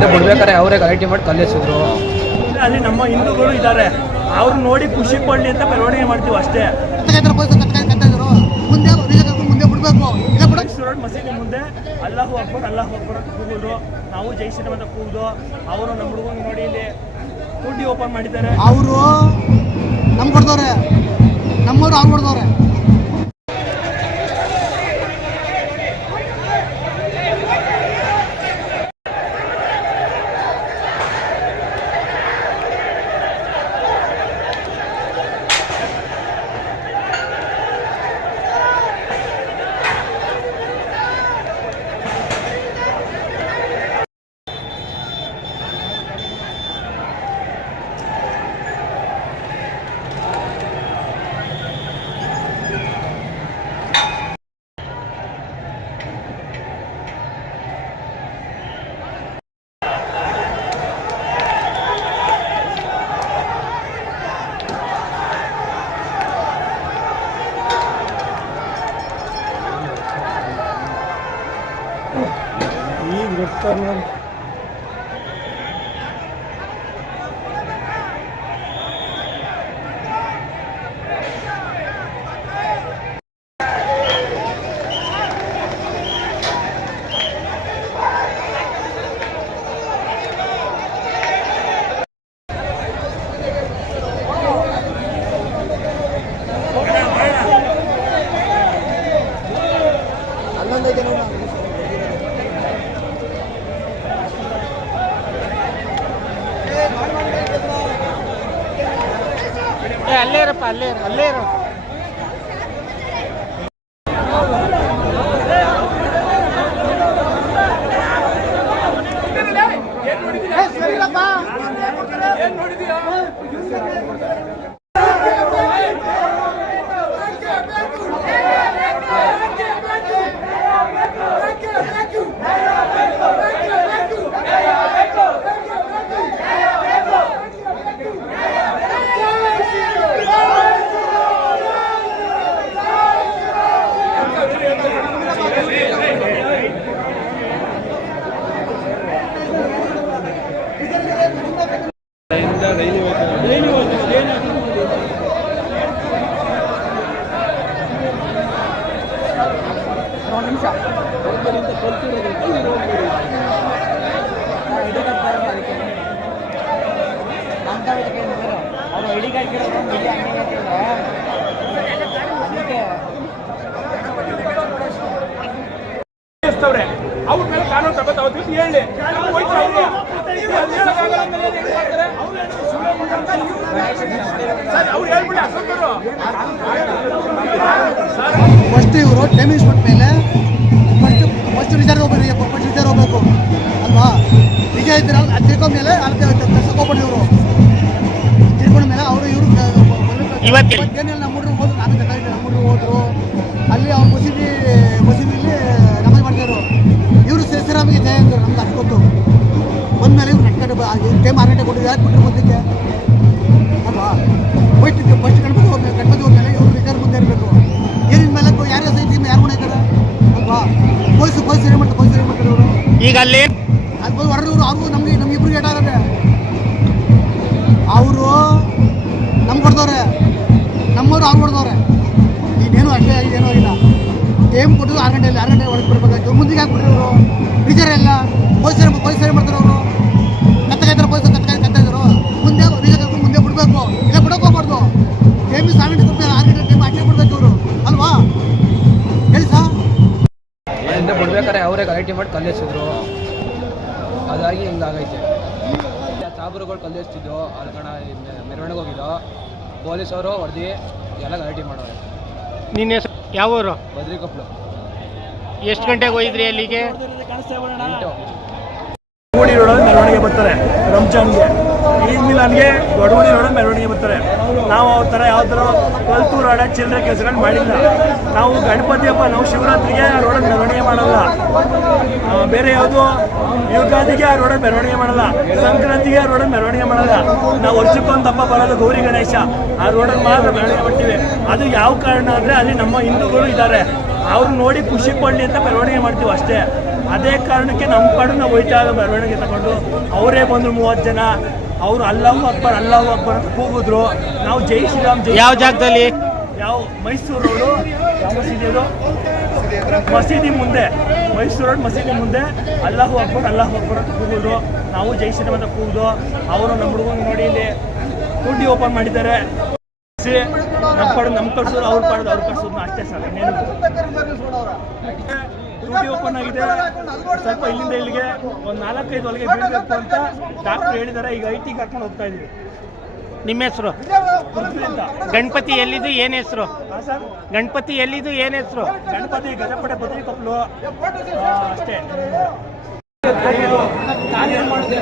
ಹಿಂದೆ ಬಿಡ್ಬೇಕಾದ್ರೆ ಅವರೇ ಗಲಾಟೆ ಮಾಡಿ ಕಲ್ಲೆಸಿದ್ರು. ಅಲ್ಲಿ ನಮ್ಮ ಹಿಂದೂಗಳು ಇದ್ದಾರೆ, ಅವ್ರು ನೋಡಿ ಖುಷಿ ಪಡ್ಲಿ ಅಂತ ಮೆರವಣಿಗೆ ಮಾಡ್ತೀವಿ ಅಷ್ಟೇ. ಮಸೀದಿ ಮುಂದೆ ಅಲ್ಲಾಹು ಅಕ್ಬರ್ ಅಂತ ಕೂಗಿದ್ರು, ನಾವು ಜೈ ಶ್ರೀರಾಮ್ ಅಂತ ಕೂಗಿದ್ರು. ಅವರು ನಮ್ಮ ಹುಡುಗನ ನೋಡಿ ಇಲ್ಲಿ ಕುಂಡಿ ಓಪನ್ ಮಾಡಿದ್ದಾರೆ. ಅವರು ನಮ್ಗೆ ಹೊಡೆದವ್ರೆ, ನಮ್ಮವ್ರು ಅವ್ರು ಹೊಡೆದವ್ರೆ. ಅಲ್ಲೇ ಇರಪ್ಪ, ಅಲ್ಲೇ ಇರೋ. ಅವ್ರ ಮೇಲೆ ಕಾನೂನು ತಗೋತಾವ್ದು ಹೇಳಿ. ಫಸ್ಟ್ ಇವರು ಟೈಮಿಂಗ್ಸ್ ಕೊಟ್ಟ ಮೇಲೆ ಫಸ್ಟ್ ರಿಸರ್ವ್ ಹೋಗ್ಬೇಕು ಅಲ್ವಾ? ನಿಜ ಇದ್ದೀರ ಅದು ತಿಳ್ಕೊಂಡ ಮೇಲೆ ಕೆಲಸಕ್ಕೆ ಹೋಗ್ಬಿಟ್ಟು ಇವರು ತಿಳ್ಕೊಂಡ ಮೇಲೆ ಅವರು ಇವರು ಏನಿಲ್ಲ ನಮ್ಮ ಹುಡುಗರು ಹೋದ್ರು. ನಾನು ಬೇಕಾಗಿದ್ದೆ, ನಮ್ಮ ಹುಡುಗರು ಹೋದ್ರು. ಅಲ್ಲಿ ಅವ್ರು ಮಸೀದಿಲಿ ನಮಾಜ್ ಮಾಡ್ತಾಯಿದ್ರು. ಇವರು ಶ್ರೀರಾಮಿಗೆ ಜಯ ಅಂದರು. ನಮ್ಗೆ ಅಷ್ಟು ಗೊತ್ತು. ಬಂದಮೇಲೆ ಇವ್ರು ನಟ್ಕೊಂಡು ಟೈಮ್ 6 ಗಂಟೆ ಕೊಟ್ಟಿದ್ದು ಯಾಕೆ ಬಿಟ್ಟರು ಮುಂದಕ್ಕೆ ಅಲ್ವಾ? ಹೋಯ್ತಿದ್ದೆ ಫಸ್ಟ್ ಗಣಪತಿ ಹೋದ್ಮೇಲೆ ಇವರು ರಿಸರ್ವ್ ಮುಂದೆ ಇರಬೇಕು. ಏನಿನ ಮೇಲೆ ಯಾರು ಸೈತಿಗೆ ಯಾರು ಮಾಡ್ತಾರೆ ಅಲ್ವಾ? ಪೊಲೀಸ್ ಏನ್ ಮಾಡ್ತಾರೆ ಇವರು. ಈಗ ಅಲ್ಲಿ ಅದು ಬಂದು ಹೊರಡೋರು ಅವ್ರಿಗೂ ನಮ್ಗೆ ಇಬ್ರಿಗೆ ಏಟಾಗತ್ತೆ. ಅವರು ನಮ್ಗೆ ಹೊಡೆದವ್ರೆ, ನಮ್ಮವ್ರು ಅವ್ರು ಹೊಡೆದವ್ರೆ. ಇನ್ನೇನು ಅಷ್ಟೇ, ಏನೂ ಆಗಿಲ್ಲ. ಟೈಮ್ ಕೊಟ್ಟರು 6 ಗಂಟೆ ಒಳಗೆ ಬಿಡ್ಬೇಕಾಯ್ತು. ಮುಂದಿಗೆ ಹಾಕ್ಬಿಟ್ರು ಇವರು. ರಿಸರ್ವ್ ಎಲ್ಲ ಪೊಲೀಸ್ ಏನ್ ಮಾಡ್ತಾರೆ ಅವರು? ಕತ್ತಾಯಿದ್ರು. ಮುಂದೆ ಬಿಡಬೇಕು, ಇಲ್ಲ ಬಿಡೋಕೆ ಹೋಗ್ಬಾರ್ದು. ಟೈಮ್ 6 ಗಂಟೆ ಕೊಟ್ಟು 6 ಗಂಟೆ ಟೈಮ್ ಅಷ್ಟೇ ಬಿಡ್ಬೇಕು ಇವರು ಅಲ್ವಾ? ಹೇಳಿ ಸಾ. ಹಿಂದೆ ಬಿಡ್ಬೇಕಾದ್ರೆ ಅವರೇ ಗಲಾಟೆ ಮಾಡಿ ಕಲ್ಲೆಸಿದ್ರು. ಅದಾಗಿ ಹಿಂಗಾಗೈತೆ. ಸಾಬ್ರುಗಳು ಕಲ್ಲೆಸ್ತಿದ್ದು ಅಲ್ಕಣ ಮೆರವಣಿಗೆ ಹೋಗಿದ್ದು. ಪೊಲೀಸವರು ಹೊಡೆದು ಎಲ್ಲ ಗಲಾಟೆ ಮಾಡೋರು. ನಿನ್ನ ಹೆಸರು ಯಾವ ಊರು? ಬದ್ರಿಕೊಪ್ಪಲು. ಎಷ್ಟು ಗಂಟೆಗೆ ಹೋಗಿದ್ರಿ ಅಲ್ಲಿಗೆ? ಗೂಡಿ ರೋಡಲ್ಲಿ ಮೆರವಣಿಗೆ ಬರ್ತಾರೆ. ರಂಜಾನ್ಗೆ, ಈದ್ ಮಿಲಾನ್ಗೆ ದೊಡ್ಡಗುಡಿ ರೋಡಲ್ಲಿ ಮೆರವಣಿಗೆ ಬರ್ತಾರೆ. ನಾವು ಆ ಥರ ಯಾವ ಥರ ಕಲ್ತೂರಾಡ ಚಿಲ್ಲರೆ ಕೆಲಸಗಳು ಮಾಡಿಲ್ಲ. ನಾವು ಗಣಪತಿ ಹಬ್ಬ, ನಾವು ಶಿವರಾತ್ರಿಗೆ ಆ ರೋಡಲ್ಲಿ ಮೆರವಣಿಗೆ ಮಾಡಲ್ಲ. ಬೇರೆ ಯಾವುದೋ ಯುಗಾದಿಗೆ ಆ ರೋಡಲ್ಲಿ ಮೆರವಣಿಗೆ ಮಾಡಲ್ಲ. ಸಂಕ್ರಾಂತಿಗೆ ಆ ರೋಡಲ್ಲಿ ಮೆರವಣಿಗೆ ಮಾಡಲ್ಲ. ನಾವು ವರ್ಷಕ್ಕೊಂದು ಹಬ್ಬ ಬರೋದು ಗೌರಿ ಗಣೇಶ, ಆ ರೋಡಲ್ಲಿ ಮಾತ್ರ ಮೆರವಣಿಗೆ ಮಾಡ್ತೀವಿ. ಅದು ಯಾವ ಕಾರಣ ಅಂದರೆ ಅಲ್ಲಿ ನಮ್ಮ ಹಿಂದೂಗಳು ಇದ್ದಾರೆ, ಅವ್ರು ನೋಡಿ ಖುಷಿ ಪಡಲಿ ಅಂತ ಮೆರವಣಿಗೆ ಮಾಡ್ತೀವಿ ಅಷ್ಟೇ. ಅದೇ ಕಾರಣಕ್ಕೆ ನಮ್ಮ ಕಡೆ ನಾವು ಹೋಯ್ತಾ ಇದ್ದ ಮೆರವಣಿಗೆ ತಗೊಂಡು ಅವರೇ ಬಂದರು 30 ಜನ. ಅವರು ಅಲ್ಲಾಹು ಅಕ್ಬರ್ ಅಂತ ಕೂಗಿದ್ರು. ನಾವು ಜೈ ಶ್ರೀರಾಮ್ ಜೈ ಯಾವ ಜಾಗದಲ್ಲಿ? ಯಾವ ಮೈಸೂರು ರೋಡು ಯಾವ ಮಸೀದಿ ಅದು ಮಸೀದಿ ಮುಂದೆ, ಮೈಸೂರು ರೋಡ್ ಮಸೀದಿ ಮುಂದೆ ಅಲ್ಲಾಹು ಅಕ್ಬರ್ ಅಂತ ಕೂಗಿದ್ರು. ನಾವು ಜೈ ಶ್ರೀರಾಮ್ ಅಂತ ಕೂಗಿದ್ರು. ಅವರು ನಮ್ಮ ಹುಡುಗನ ನೋಡಿ ಇಲ್ಲಿ ಟೂಟಿ ಓಪನ್ ಮಾಡಿದ್ದಾರೆ. ನಮ್ಮ ಕಳ್ಸೋದು ಅವ್ರು ಕಳ್ಸೋದು ಅಷ್ಟೇ ಸರ್. ಇನ್ನೇನು ಟೂಟಿ ಓಪನ್ ಆಗಿದೆ. ಸ್ವಲ್ಪ ಇಲ್ಲಿಂದ ಇಲ್ಲಿಗೆ ಒಂದು 4-5 ಹೊಲಿಗೆ ಬೀಳಬೇಕು ಅಂತ ಡಾಕ್ಟರ್ ಹೇಳಿದ್ದಾರೆ. ಈಗ IT ಕರ್ಕೊಂಡು ಹೋಗ್ತಾ ಇದೀವಿ. ನಿಮ್ಮ ಹೆಸರು? ಗಣಪತಿ ಎಲ್ಲಿದ್ದು ಏನು ಹೆಸರು? ಸರ್ ಗಣಪತಿ ಎಲ್ಲಿದ್ದು ಏನು ಹೆಸರು? ಗಣಪತಿ ಗಜಪಡೆ ಬದ್ರಿ ಕೊಪ್ಪಲು ಅಷ್ಟೇ. ನಾನೇನು ಮಾಡಿದೆ